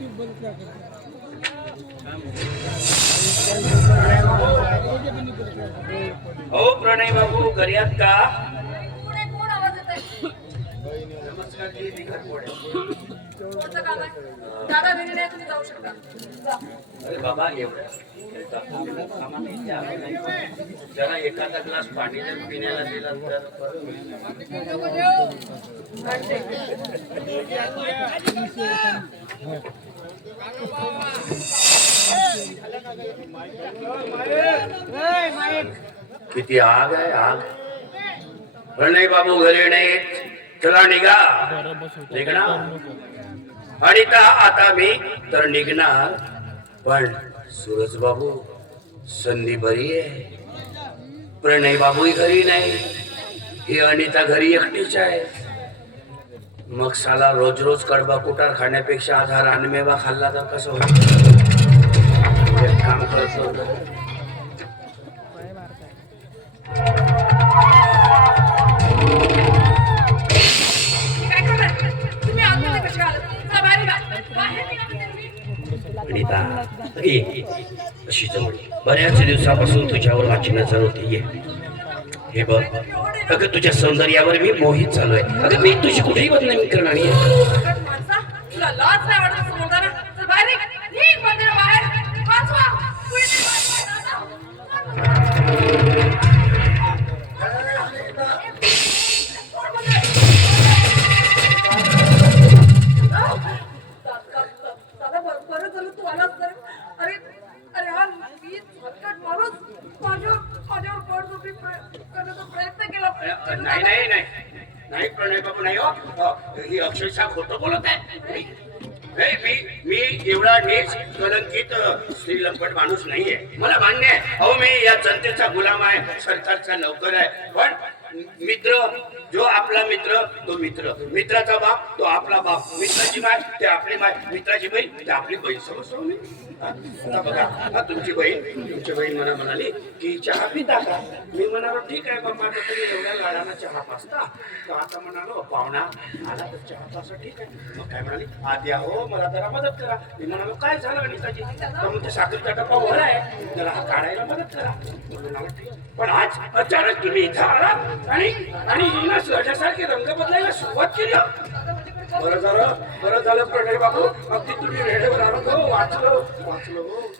हो प्रणय बाबू घरी आहात का? नमस्कार जी, मी घरपोड आहे. कोणतं काम आहे? दादा घरी नाही, तुम्ही जाऊ शकता. जा. अरे बाबा एवढं जरा एखादा ग्लास पाणी जर पिण्याला दिला तर किती आग आहे आग. प्रणय बाबू घरी नाहीत, चला निघा. निघणार आणि आता मी तर निघणार, पण सूरज बाबू संधी बरी आहे. प्रणय बाबूही घरी नाही, ही अनिता घरी एकटीच आहे. मग साला रोज रोज कडबा कुटार खाण्यापेक्षा आज हा रानमेवा खाल्ला तर कसं होईल. एक काम करतो, अनिता अशी जवळ बऱ्याच दिवसापासून तुझ्यावर वाचना चालू होती. हे बघ अगं, तुझ्या सौंदर्यावर मी मोहित झालोय. अगं मी तुझी कुठेही बदनामी करणार नाही. तुला लाज नाही वाटत समोरदारा? चल बाहेर निघ. निघ मंदिरा बाहेर. वाचवा. नाही नाही नाही नाही प्रणय बाबू नाही. हो ही अक्षरशः खोटं बोलत आहे. मी एवढा नीच कलंकित श्रीलंकट माणूस नाहीये. मला मान्य आहे. अहो मी या जनतेचा गुलाम आहे, सरकारचा नौकर आहे. पण मित्र जो आपला मित्र तो मित्र, मित्राचा बाप तो आपला बाप, मित्राची माय ते आपली माय, मित्राची बहीण ते आपली बहीण. समजतो मी. आता बघा, तुमची बहीण मला म्हणाली की चहा पिता का? मी म्हणालो ठीक आहे बाबा, आता तुम्ही एवढ्या लाडानं चहा पाचता तर आता म्हणालो पाहुणा आला तर चहा पाचा ठीक आहे. मग काय म्हणाली, आद्या हो मला जरा मदत करा. मी म्हणालो काय झालं अनिताजी? तर म्हणते साखरेचा डब्बा भरा आहे, जरा हा काढायला मदत करा. म्हणालो ठीक. पण आज अचानक तुम्ही इथं आलात आणि हिला सहजासारखे रंग बदलायला सुरुवात केली. बरं झालं प्रणय बाबू, अगदी तुम्ही वेळेवर आलो. हो वाचलो.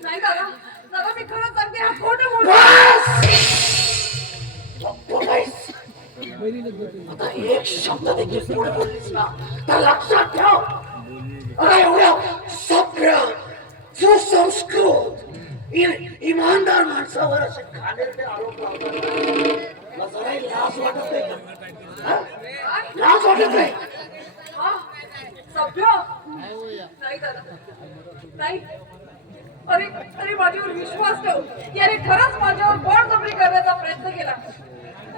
नाही दादा, दादा मी खरंच सांगते, हा खोटं बोलतो. आता एक शब्द देखील पुढे बोललीस ना तर लक्षात ठेव. अरे एवढ्या सभ्य सुसंस्कृत इमानदार माणसावर असे घाणेरडे आरोप लावतात. जरा लाज वाटत नाही का? लाज वाटत नाही? सभ्य नाही दादा, नाही. अरे माझ्यावर विश्वास ठेव. याने खरंच माझ्यावर बळजबरी करण्याचा प्रयत्न केला.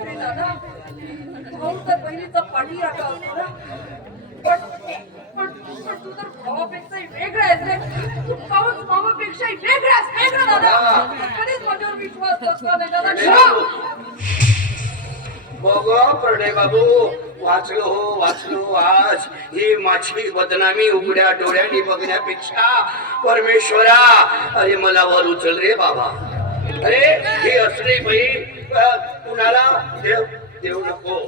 अरे दादा, भाऊ तर बहिणीचा पाठी राखा होता ना. पण तू तर भावापेक्षाही वेगळा आहेस रे. तू भाऊच भावापेक्षाही वेगळा आहेस. वेगळा दादा, कधीच माझ्यावर विश्वास बसला नाही दादा. बघ प्रणय बाबू, वाचलो. आज ही माझी बदनामी उघड्या डोळ्यांनी बघण्यापेक्षा परमेश्वरा अरे मला वर उचल रे बाबा. अरे ही असली बहीण कुणाला देऊ नको.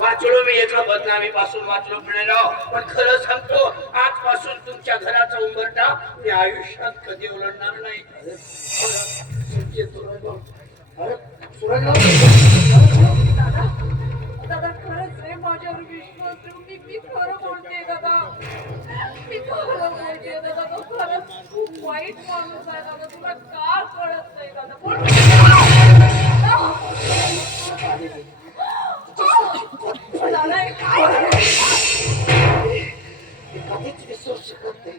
वाचलो मी एका बदनामी पासून वाचलो प्रणयराव. पण खरं सांगतो, आजपासून तुमच्या घराचा उंबरठा मी आयुष्यात कधी ओलांडणार नाही. दादा खरंच रे, माझ्यावर विश्वास ठेव. मी खरं बोलते दादा. मी खरं बोलते दादा. तो खरंच खूप वाईट माणूस आहे दादा. तुला का कळत नाही दादा? बोल दादा, हे काय कधीच विसरू शकत नाही.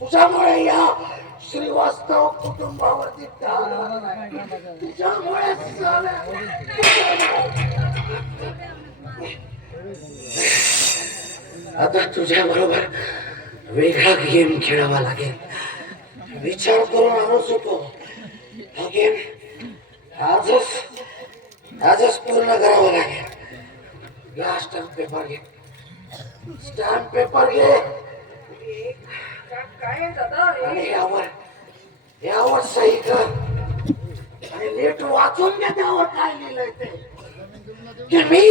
तुझ्यामुळे या श्रीवास्तव कुटुंबावरती तुझ्यामुळे आता तुझ्या बरोबर वेगळा गेम खेळावा लागेल. विचार करून आणूच होतो. हा गेम आजच पूर्ण करावा लागेल. लास्ट टाइम पेपर घे. स्टॅम्प पेपर घे काय आहे दादा आणि यावर सही कर आणि नीट वाचून घे त्यावर काय लिहिलंय ते की मी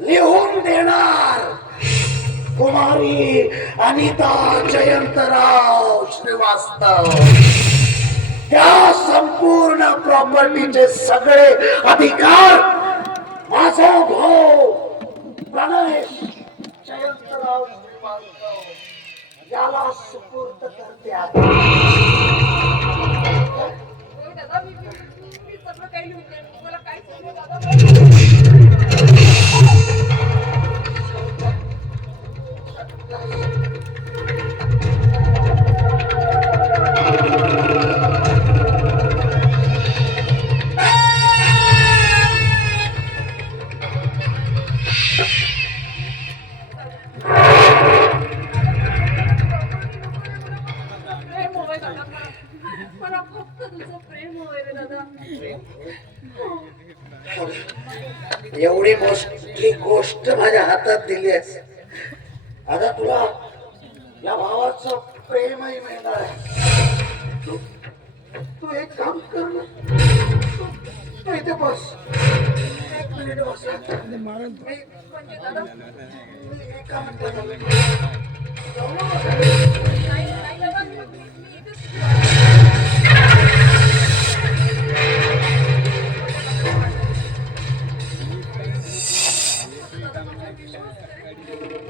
लिहून देणार कुमारी अनिता जयंतराव श्रीवास्तव त्या संपूर्ण प्रॉपर्टीचे सगळे अधिकार माझा भाऊ गणेश जयंतराव श्रीवास्तव याला सुपूर्द करते आहे. होय दादा मी सगळं काही लिहून देईन. तुम्हाला काय सांगू दादा प्रेम हवंय दादा मला फक्त तुझं प्रेम हवंय रे दादा एवढी मोठी गोष्ट माझ्या हातात दिली आहे आता तुला या भावाचं प्रेमही मिळणार आहे. तू एक काम कर ना तू इथे बस एक मिनिट बस म्हणजे दादा मी एका मिनिटात आलो. नाही दादा मी इथेच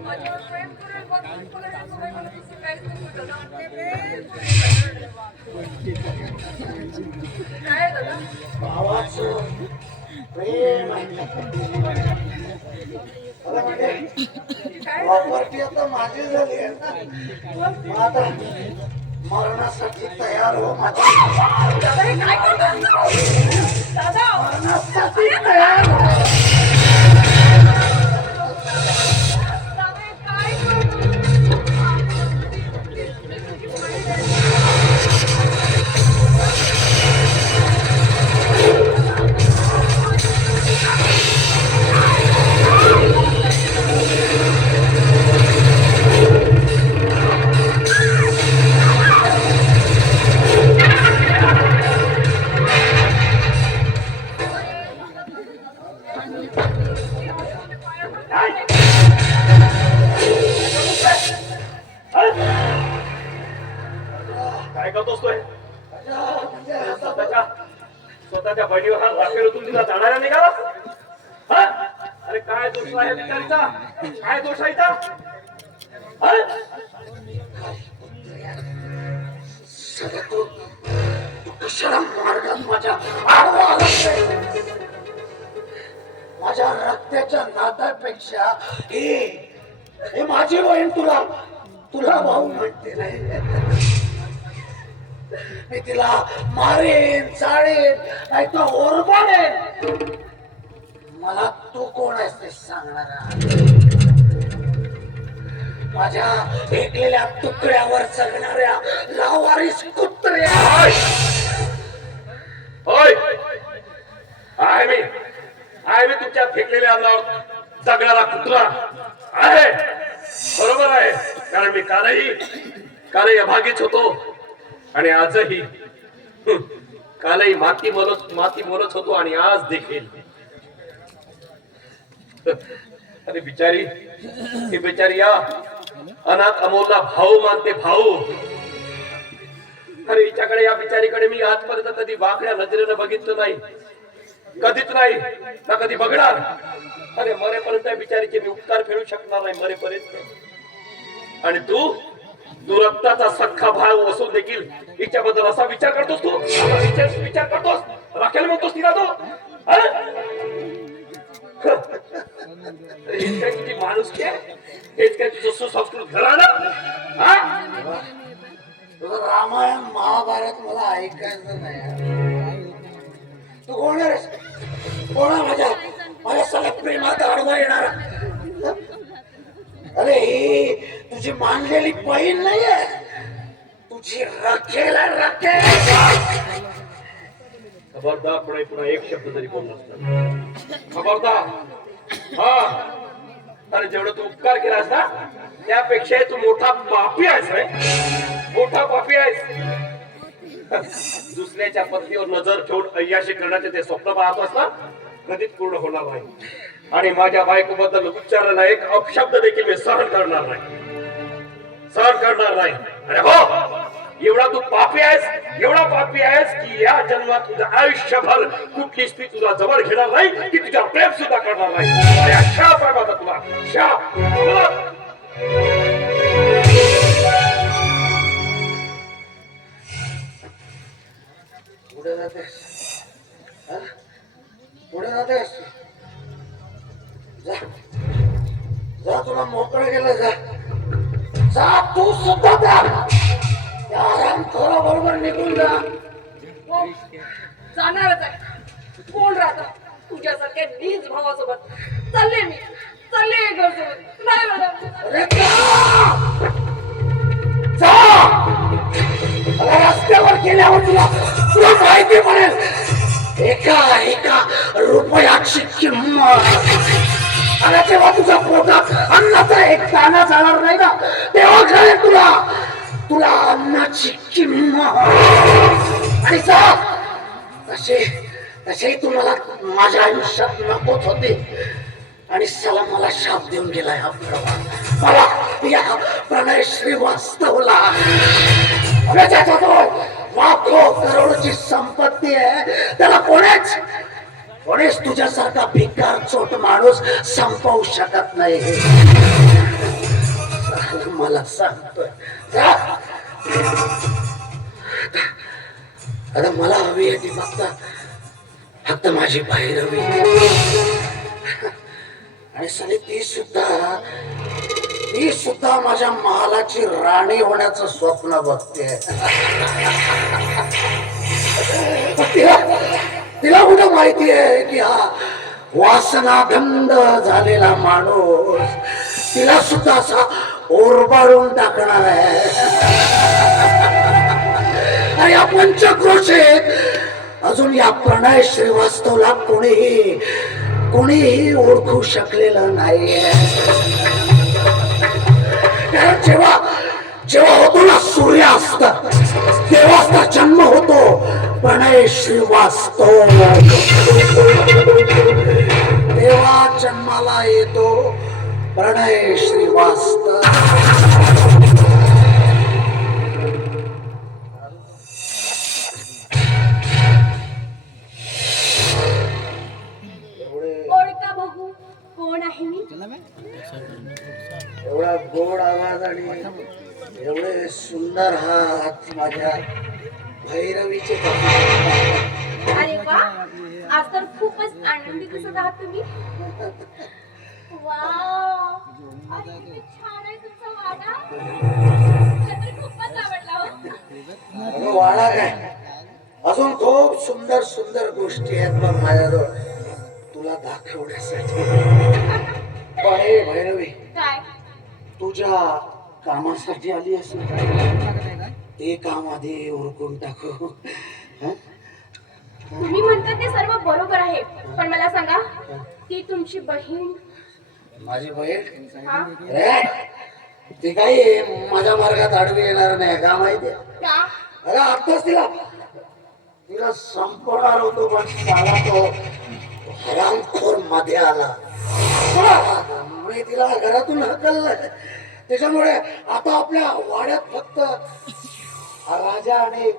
माझ्यावर प्रेम करेल बघ तुला हे सगळं मला दुसरं काहीच नको दादा काय आहे दादा भावाचं प्रेम आहे. मला म्हणजे प्रॉपर्टी आता माझी झाली आहे ना मग आता मरणासाठी तयार हो माझी दादा हे काय करतोस दादा मरणासाठी तयार हो. दादा हे काय करतोस काय करतोस तोय स्वतःच्या बहिणीवर हा राखेल उतरून तिला जाणारा निघाला हा? अरे काय दोष आहे बिचारीचा काय दोष आहे इथं? हा? सगळं तू कशाला मार्गात माझ्या आडवा आलास रे? माझ्या रक्ताच्या नात्यापेक्षा हे माझी बहीण तुला भाऊ म्हणते नाही मी तिला मारेन चाळेन नाही तर ओरबाडेन मला तू कोण आहेस ते सांगणारा माझ्या फेकलेल्या तुकड्यावर जगणाऱ्या लावारीस कुत्र्या होय आहे मी तुमच्या फेकलेल्या अन्नावर जगणारा कुत्रा आहे बरोबर आहे कारण मी कालही अभागीच होतो आणि आजही कालही माती मोलत होतो आणि आज देखील अरे बिचारी ही बिचारी या अनाथ अमोलला भाऊ मानते भाऊ अरे हिच्याकडे या बिचारीकडे मी आजपर्यंत कधी वाकड्या नजरेनं बघितलं नाही कधीच नाही ना कधी बघणार अरे मरेपर्यंत या बिचारीचे मी उपकार फेडू शकणार नाही मरेपर्यंत आणि तू रक्ताचा सख्खा भाव असून देखील हिच्याबद्दल असा विचार करतोस तू विचार करतोस राखेल म्हणतोस तिला तो हेच काय तुझी माणुसकी आहे हेच काय तुझं सुसंस्कृत घराणं तुझं रामायण महाभारत मला ऐकायचं नाही तू कोण आहेस कोणा माझ्या सगळ्या प्रेमात आडवा येणार अरे ही तुझी मानलेली बहीण नाहीये तुझी रखेल खबरदार पुन्हा एक शब्द तरी बोलला असता खबरदार हा आणि जेवढं तू उपकार केलास ना त्यापेक्षा तू मोठा पापी आहेस रे, मोठा पापी आहेस. दुसऱ्याच्या पत्नीवर नजर ठेवून अय्याशी करण्याचे ते स्वप्न पाहतोस ना, कधीच पूर्ण होणार नाही. आणि माझ्या बायकोबद्दल उच्चारला एक अपशब्द देखील मी सहन करणार नाही, सहन करणार नाही. अरे हो, एवढा तू पापी आहेस, एवढा पापी आहेस की या जन्मात तुझं आयुष्यभर कुठली स्त्री तुला जवळ घेणार नाही, की तुझ्या प्रेम सुद्धा करणार नाही. अरे अशा प्रमाणात तुला शाप तुला. पुढे जातेस, पुढे जातेस, जा जा, तुला मोकळं गेलं, जा जा, तू सुद्धा जा, त्या आरामखोरा बरोबर निघून जा. हो, जाणारच आहे. कोण राहत तुझ्यासारख्या नीच भावासोबत? चालले मी, चालले घर सोबत. नाही मला अरे जा, मला रस्त्यावर गेल्यावर तुला तुला माहिती पडेल एका एका रुपयाची किंमत. आणि जेव्हा तुझ्या पोटात अन्नाचा एक दाणा जाणार नाही ना, तेव्हा कळेल तुला तुला अन्नाची किंमत. आणि जा, तसे तसे तुम्हाला माझ्या आयुष्यात नकोच होते. आणि चला मला शाप देऊन गेला हा प्रभा, मला या प्रणय श्रीवास्तवला. लाखो करोडची संपत्ती आहे, त्याला कोणीच तुझ्यासारखा भिकार चोट माणूस संपवू शकत नाही. मला सांगतोय आता मला हवी आहे ती फक्त माझी भैरवी. आणि सनी ती सुद्धा माझ्या महालाची राणी होण्याचं स्वप्न बघते. तिला कुठं माहिती आहे की हा वासनागंध झालेला माणूस तिला सुद्धा असा ओरबाळून टाकणार आहे. आणि या पंचक्रोशीत अजून या प्रणय श्रीवास्तवला कोणीही ओळखू शकलेलं नाही. कारण जेव्हा होतो ना सूर्यास्त, तेव्हाचा जन्म होतो प्रणय श्रीवास्तव. तेव्हा जन्माला येतो प्रणय श्रीवास्तव. ओळखा बघू कोण आहे मी? एवढा गोड आवाज आणि एवढे सुंदर हात माझ्या भैरवीचे. अरे वा, आज तर खूपच आनंदी दिसत आहात तुम्ही. वाव, आज किती छान आहे तुमचा वाडा. मला तर खूपच आवडला हो. अगं वाडा काय, अजून खूप सुंदर सुंदर गोष्टी आहेत बघ माझ्याजवळ तुला दाखवण्यासाठी. पण हे भैरवी, काय? तुझ्या कामासाठी आली असेल, ते काम आधी उरकून टाकू. हं? तुम्ही म्हणता ते सर्व बरोबर आहे, पण मला सांगा ती तुमची बहीण. माझी बहीण हा? रे, ती काही माझ्या मार्गात आडवी येणार नाही का माहितीये? का? अरे आताच तिला संपवणार होतो, पण साला तो हरामखोर मध्ये आला. मी तिला घरातून हकललं. त्याच्यामुळे आता आपल्या वाड्यात फक्त राजा आणि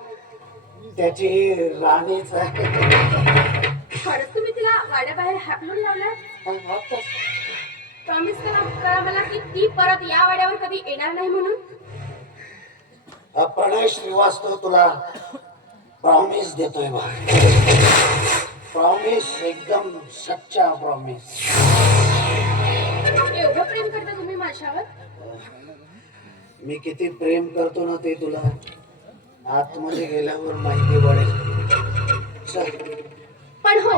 त्याची राणीच आहे. खरंच तुम्ही तिला वाड्याबाहेर हाकलून लावलं? प्रॉमिस करा मला की ती परत या वाड्यावर कधी येणार नाही म्हणून. प्रणय श्रीवास्तव तुला प्रॉमिस देतोय बा. प्रॉमिस, एकदम सच्चा प्रॉमिस. एवढं प्रेम करता तुम्ही माझ्यावर? मी किती प्रेम करतो ना ते तुला आतमध्ये गेल्यावर माहिती पडेल. पण हो,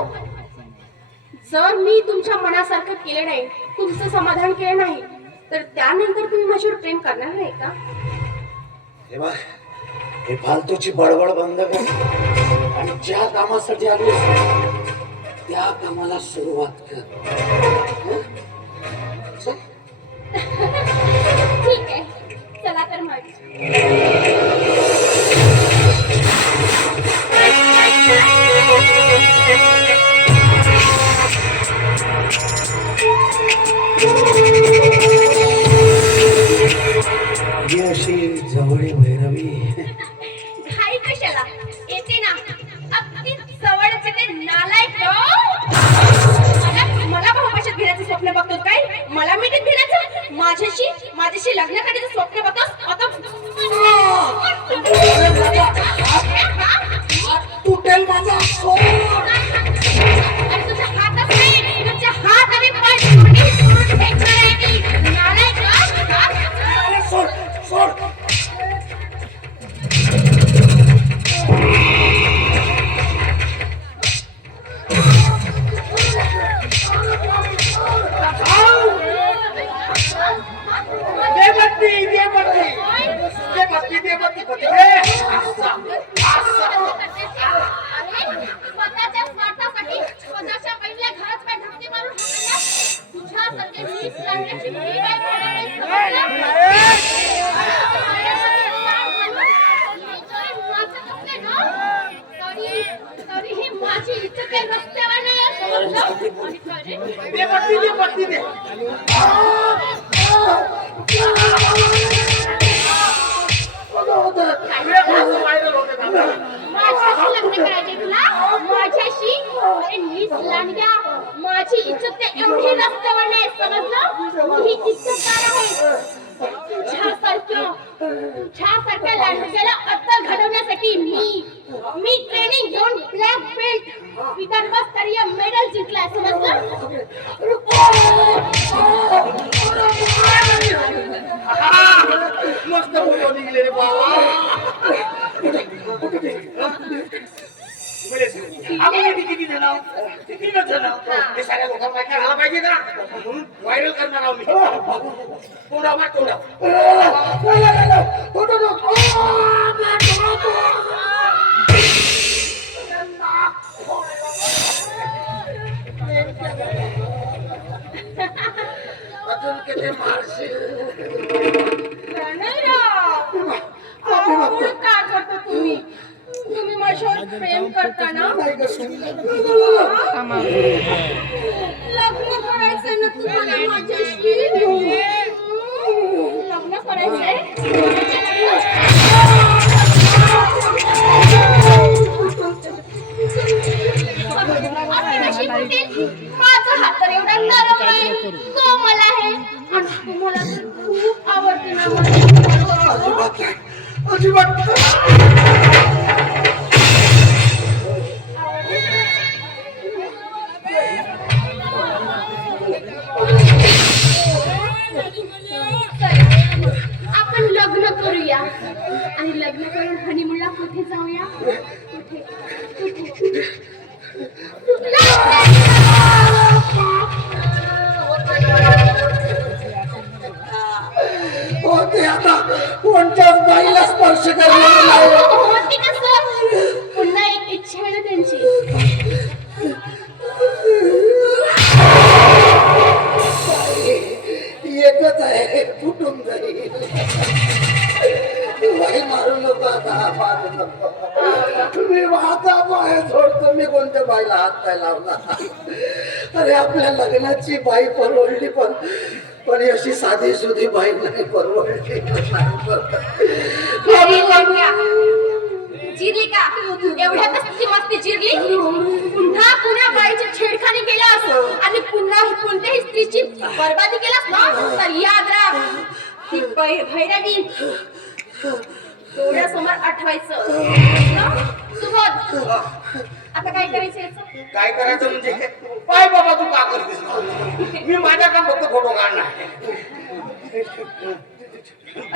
जर मी तुमच्या मनासारखं केलं नाही, तुमचं समाधान केलं नाही, तर त्यानंतर तुम्ही माझ्यावर प्रेम करणार नाही का? हे बघ, हे फालतूची बडबड बंद कर आणि ज्या कामासाठी आली त्या कामाला सुरुवात कर. चल. ठीक आहे चला तर मग ही अशी जवळी भैरवी घाई कशाला येते ना अगदी जवळच ते नालायक मला भाऊपाशात घेण्याचं स्वप्न बघतो काय मला मिठीत घेण्याचं माझ्याशी लग्न करायचं स्वप्न बघतोस आता तुटेल माझा सोड. अरे तुझ्या हातात नाही तुझ्या हात आणि पाय सोडून फेकणार आहे मी नालायक अरे सोड सोड. स्वतःच्या स्वार्थासाठी स्वतःच्या बहिणीला घरात पाय धक्के मारून हाकलण्यास तुझ्यासारख्या नीच लागण्याची मी काय तरीही माझी इज्जत काही रस्त्यावर नाही माझ्याशी लग्न करायचे तुला माझ्याशी अरे मीच लांडग्या माझी इज्जत ते एवढी रस्त्यावर नाही समजलं ही इज्जतदार आहे तुझ्यासारख्या लांडग्याला अत्तर घडवण्यासाठी मी ट्रेनिंग घेऊन ब्लॅक बेल्ट विदर्भस्तरीय मेडल जिंकलाय समजलं मस्त फोटो निघले रे बाबा. किती जण हे सगळ्या लोकांना माहिती राहिला पाहिजे ना म्हणून व्हायरल करणार आहोत मी. तोडा मार तोडा. अजून किती मारशील. काय करतो तुम्ही माझ्यावर प्रेम करता ना लग्न करायचंय ना तुम्हाला माझ्याशी लग्न करायचंय माझा हात तर एवढा नरम आहे कोमल आहे आणि तुम्हाला तर खूप आवडते ना अजिबात आपण लग्न करूया आणि लग्न करून हनीमूनला कुठे जाऊया कुठे होते आता कोणत्याच बाईला स्पर्श करणार होती कसं पुन्हा एक इच्छा आहे ना त्यांची एकच आहे फुटून जाईल. बाई मारू नको आता मारू नको. मी माझा पाय सोडतो. मी कोणत्या बाईला हात पाय लावला. अरे आपल्या लग्नाची बाई परवडली पण अशी साधी सुधी बाई नाही परवडली. जिरली का एवढ्यातच ती मस्ती जिरली पुन्हा बाईची छेडखानी केलास आणि पुन्हा कोणत्याही स्त्रीची बरबादी केलास ना तर याद राख ती भैरवी डोळ्यासमोर आठवायचं सुबोध आता काय करायचं काय करायचं म्हणजे पाय बाबा तू का करतेस. मी माझ्या काम फक्त फोटो काढणार.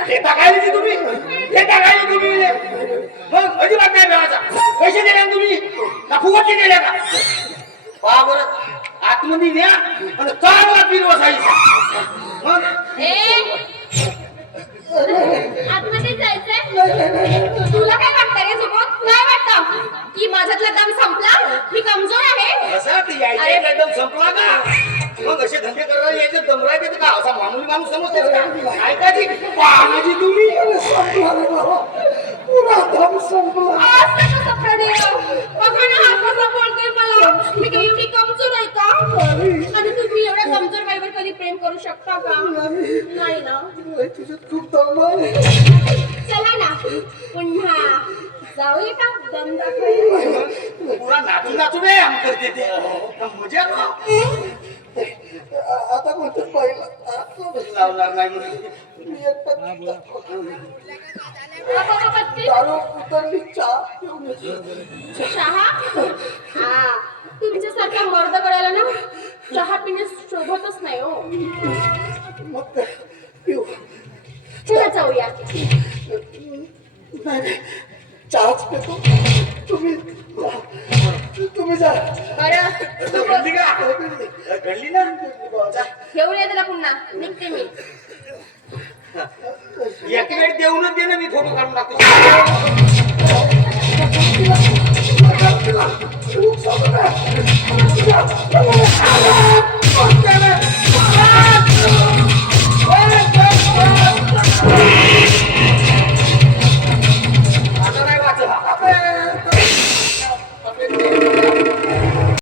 हे टाकायला की तुम्ही मग अजिबात नाही मिळायचा. पैसे दिले ना तुम्ही का फुगटचे दिले का पहा बरं आतमध्ये द्या आणि चांगला पिरवसायचा मग आतमध्ये जायचंय तुला काय वाटतं रे सुबोध काय वाटतं की माझ्यातला दम संपला मी कमजोर आहे असं यायचं एकदम संपला का मग असे धंदे करायला यायचे दमरायचे का असा मामूली माणूस समजतेस का? ऐका जी, पानाजी तुम्ही अरे संपला रे बाबा, पुरा दम संपला. असं कसं प्रणय? बघा ना हा कसा बोलतोय मला. मी काही एवढी कमजोर आहे का? आणि तुम्ही एवढ्या कमजोर बाईवर कधी प्रेम करू शकता का? नाही ना. तुझ्यात खूप दम आहे. चला ना पुन्हा जाऊया का दम दाखवायला? पुरा नाचू नाचू नाही आम करते ते मजा का? आता म्हणतो पहिला लावणार नाही म्हणून. मी एक पत्ती बाबा बत्तीस दारू उतरली, चहा पिऊन येतो. चहा? हा तुमच्यासारख्या मर्द कळायला ना चहा पिणे शोभतच नाही हो. मग काय पिऊ? चला जाऊया. नाही नाही, चहाच पितो. तुम्ही जा. बरं घडली का? घडली ना? जा. घेऊन ये त्याला पुन्हा निघते मी. एक वेळ देऊनच दे ना, मी फोटो काढून टाकतो. तिला